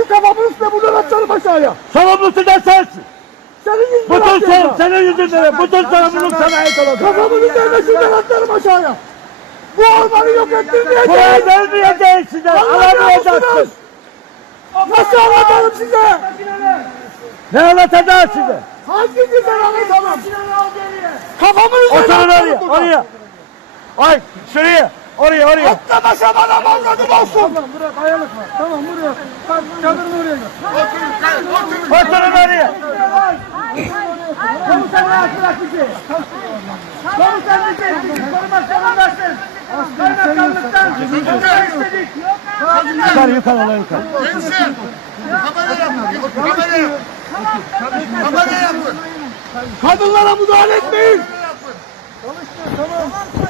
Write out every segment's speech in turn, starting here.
Bütün kafamın üstüne buradan atacağım aşağıya. Sorumlusu da sensin. Senin yüzünden Bütün sen, senin yüzünden. Bütün sorumluluk sana ait olacak. Kafamın üstüne şuradan atarım aşağıya. Bu ormanı yok ettim diye değil. Buraya gelmeye değilsin. Anlamıyorsunuz. Nasıl anlatalım size? Ne anlatacağız size? Hangi dizeler anlatalım? Kafamın üstüne atarım. Oraya. Ay şuraya. Oraya oraya. Atlamasa bana bağladım olsun. Tamam buraya dayalık var. Tamam buraya. Çadırını oraya gel. Otur, oturun kalın oturun. Oturun oraya. Komutanı hatırlat bizi. Komutanı hatırlat bizi. Komutanı hatırlat bizi. Kadınlara müdahale etmeyin. Tamam.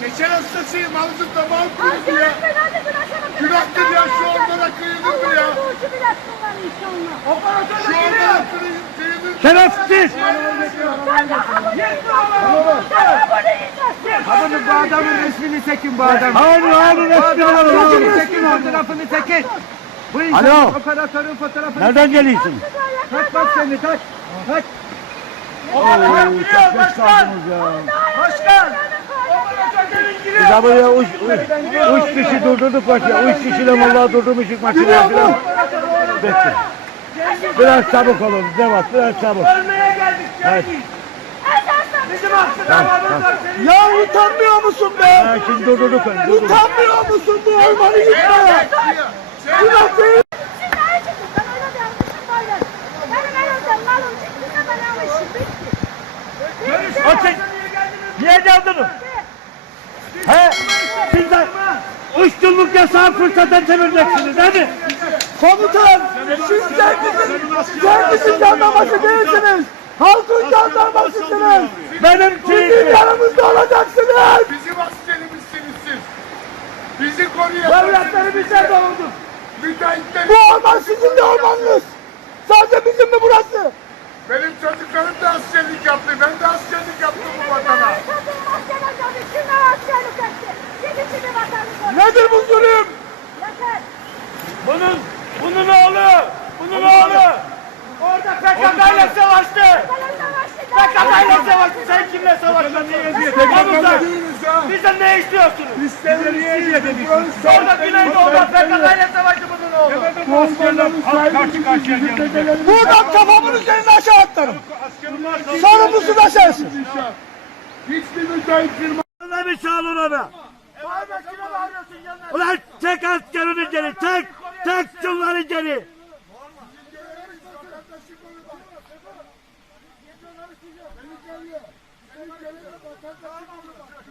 Şeker hastasıyım. Ağzım da mal kuruldu ya. Günaktır ya. Şu anda da kıyıldım mı ya? Allah'ın doğuşu bile sınırlar inşallah. Operatör da giriyor. Şu anda kıyıldım. Şerefsiz. Sen de hamurunu bu adamın resmini çekin bu adamın. Hayır, hayır. Resmini alalım. Resmini çekin. Fotoğrafını çekin. Bu Alo. Operatörün fotoğrafını Nereden çekin. geliyorsun? Tak bak seni tak. Tak. Oh, başkan. Başkan. Başkan. Biz bu ya uç, uç, uç, uç dışı durdurduk ya Uç kişiyle Mullah durdurmuş maçı. Yürüyor yani. bu. Bekle. Biraz çabuk olun. Devam. Biraz çabuk. Ölmeye geldik. Hayır. Evet. Evet, evet. Ya utanmıyor musun be? Ha, şimdi durdurduk. Dur, dur. Utanmıyor musun bu ormanı gitme? Bu nasıl? Açın. Niye geldiniz? He? siz de uçculuk yasağı fırsatını çevireceksiniz değil mi? Komutan, mm. siz kendisiniz, kendisiniz canlaması değilsiniz. Halkın canlanmasısınız. Benim çiğdiğim yanımızda olacaksınız. Bizim askerimizsiniz siz. Bizi koruyacaksınız. Devletleri de oldu. Bu orman sizin de ormanınız. Sadece bizim mi burası? Benim çocuklarım da askerlik yaptı. Ben de askerlik yaptım benim bu benim vatana. Katılma, Nedir o. bu zulüm? Yeter. Bunun, bunun oğlu, bunun Oğlum, oğlu. Orada PKK ile savaştı. PKK ile savaştı, savaştı. Sen kimle savaştın? Onu da ha? Bizden ne istiyorsunuz? Biz seni Biz niye diye dedik? Orada güney doğmaz ve kazayla savaşı bunun oğlu. Bu askerler karşı karşıya geldi. Buradan kafamın al, üzerinde aşağı atlarım. Sonra bu suda sersin. Hiçbir müteahhit firma. Ne bir çağırın ona? Ulan tek askerinin geri, tek, tek çulların geri.